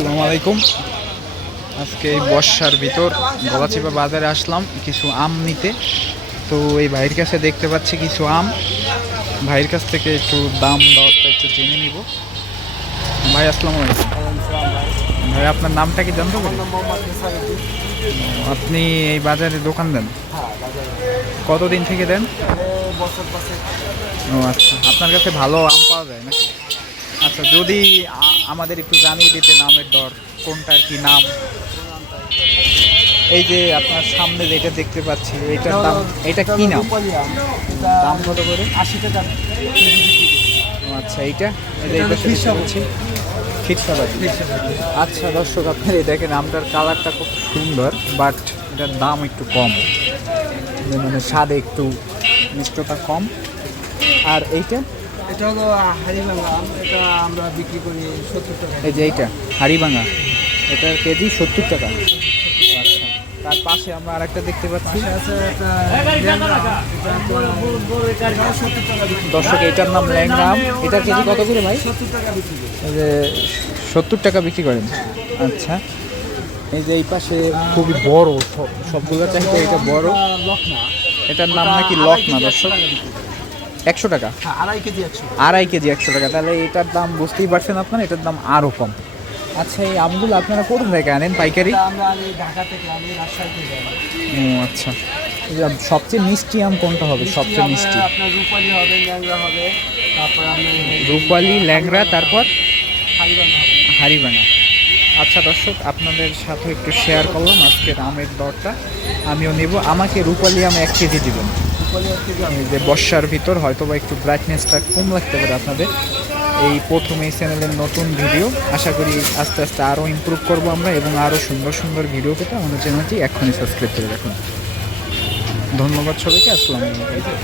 আসসালামু আলাইকুম। আজকে এই বর্ষার ভিতর গলাচিপা বাজারে আসলাম কিছু আম নিতে। তো এই ভাইয়ের কাছে দেখতে পাচ্ছি কিছু আম। ভাইয়ের কাছ থেকে একটু দাম দরটা একটু জেনে নিব। ভাই, আসসালামু আলাইকুম। ভাই, আপনার নামটা কি জানতে পারি? আপনি এই বাজারে দোকান দেন? কতদিন থেকে দেন? ও আচ্ছা। আপনার কাছে ভালো আম পাওয়া যায় নাকি? আচ্ছা যদি আমাদের একটু জানিয়ে দিতেন নামের দর কোনটার কি নাম? এই যে আপনার সামনে যেটা দেখতে পাচ্ছি এটার দাম এটা কি নাম? দাম কত করে? আশি টাকা। আচ্ছা এইটা? আচ্ছা দর্শক আপনার এই দেখেন আমটার কালারটা খুব সুন্দর বাট এটার দাম একটু কম। মানে স্বাদে একটু মিষ্টটা কম। আর এইটা? এটা হলো হারিভাঙা আম এটা আমরা বিক্রি করি সত্তর টাকা এই যে এইটা হাড়িভাঙা। এটার কেজি সত্তর টাকা। আচ্ছা। তার পাশে আমরা আরেকটা দেখতে পাচ্ছি। দর্শক এটার নাম ল্যাংড়া আম। এটার কেজি কত করে ভাই? সত্তর টাকা বিক্রি যে সত্তর টাকা বিক্রি করেন। আচ্ছা। এই যে এই পাশে খুবই বড় সব সবগুলো চাইতে এটা বড়। এটার নাম নাকি ওটা লক না দর্শক? একশো টাকা। হ্যাঁ আড়াই কেজি একশো আড়াই কেজি একশো টাকা। তাহলে এটার দাম বুঝতেই পারছেন আপনার এটার দাম আরও কম। আচ্ছা এই আমগুলো আপনারা কোথা থেকে আনেন? পাইকারি? ও আচ্ছা। সবচেয়ে মিষ্টি আম কোনটা হবে? সবচেয়ে মিষ্টি। রূপালি হবে ল্যাংড়া হবে তারপর আপনার রূপালি ল্যাংড়া তারপর? হারিবানা আচ্ছা দর্শক আপনাদের সাথে একটু শেয়ার করলাম আজকের আমের দরটা। আমিও নেব। আমাকে রূপালি আম এক কেজি দিবেন। এই যে বর্ষার ভিতর হয়তো বা একটু ব্রাইটনেসটা কম লাগতে পারে আপনাদের। এই প্রথম এই চ্যানেলের নতুন ভিডিও আশা করি আস্তে আস্তে আরও ইম্প্রুভ করব আমরা এবং আরও সুন্দর সুন্দর ভিডিও পেতে আমাদের চ্যানেলটি এখনই সাবস্ক্রাইব করে রাখুন। ধন্যবাদ সবাইকে, আসসালামু আলাইকুম।